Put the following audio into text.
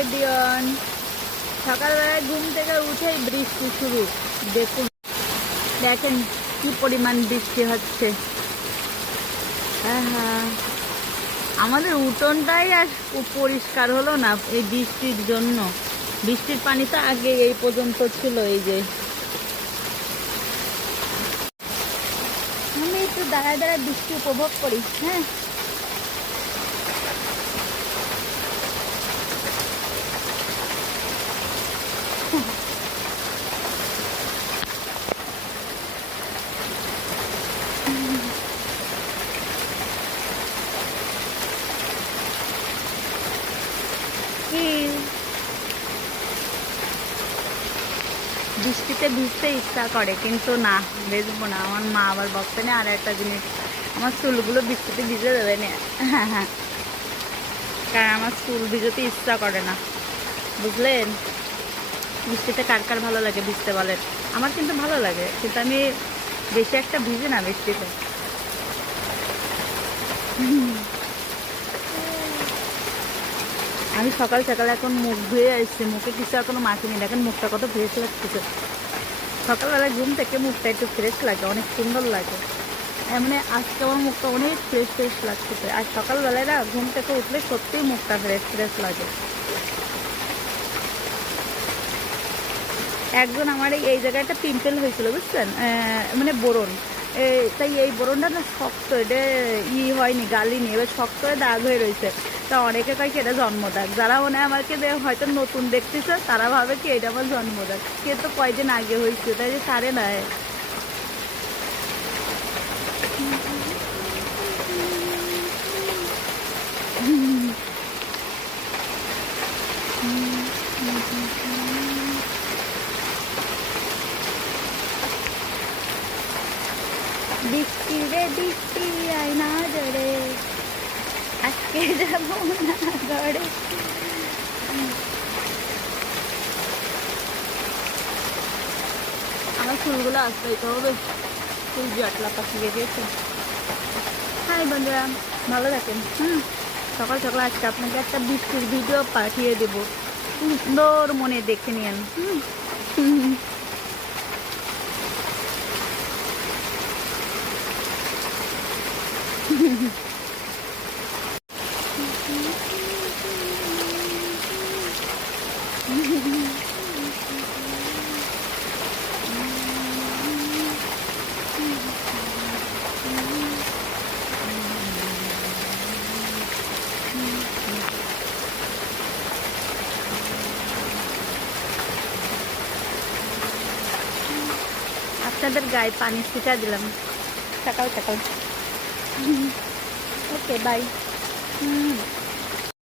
এডিয়ন। সকালবেলায় ঘুম থেকে উঠেই বৃষ্টি শুরু। দেখুন দেখেন কি পরিমাণ বৃষ্টি হচ্ছে। আহা, আমাদের উঠোনটাই আর পরিষ্কার হলো না এই বৃষ্টির জন্য। বৃষ্টির পানি তো আগে এই পর্যন্ত ছিল এই যে। আমি একটু দাঁড়ায় দাঁড়ায় বৃষ্টি উপভোগ করি হ্যাঁ কি বৃষ্টিতে ভিজতে ইচ্ছা করে, কিন্তু না, ভেজবো না। আমার মা আবার বকতে না, আর একটা জিনিস, আমার চুলগুলো বৃষ্টিতে ভিজে দেবে না। হ্যাঁ কারণ আমার চুল ভিজতে ইচ্ছা করে না। বুঝলেন? বৃষ্টিতে কার কার ভালো লাগে ভিজতে বলেন? আমার কিন্তু ভালো লাগে, কিন্তু আমি বেশি একটা ভিজে না বৃষ্টিতে। আমি সকাল সকাল এখন মুখ ধুয়ে আসছি। মুখে কিছু এখনও মাখিনি দেখেন মুখটা কত ফ্রেশ লাগতেছে। সকালবেলা ঘুম থেকে মুখটা একটু ফ্রেশ লাগে, অনেক সুন্দর লাগে। এমনি আজকে আমার মুখটা অনেক ফ্রেশ ফ্রেশ লাগতেছে। আর সকালবেলায় না ঘুম থেকে উঠলে সত্যিই মুখটা ফ্রেশ ফ্রেশ লাগে। একজন আমার এই- জায়গায় একটা পিম্পল হয়েছিল, বুঝছেন? মানে বোরন। তাই এই বোরনটা না শক্ত, এটা ই হয়নি গালিনি এবার শক্ত হয়ে দাগ হয়ে রয়েছে। তা অনেকে কয় কি এটা জন্মদাগ। যারা মনে হয় আমাকে হয়তো নতুন দেখতেছে, তারা ভাবে কি এটা আমার জন্মদাগ। কে তো কয়দিন আগে হয়েছে, তাই যে সারে নাই। বৃষ্টি রে বৃষ্টি আয় না জড়ে আজকে যাব না ঘরে আমার চুলগুলো আসতে হবে চুল জটলা পাঠিয়ে দিয়েছে হাই বন্ধুরা ভালো থাকেন হুম সকাল সকাল আজকে আপনাকে একটা বৃষ্টির ভিডিও পাঠিয়ে দেবো সুন্দর মনে দেখে নিন হুম আপনাদের গায়ে পানি ছিটা দিলাম সকাল সকাল Ừ. ok bye mm.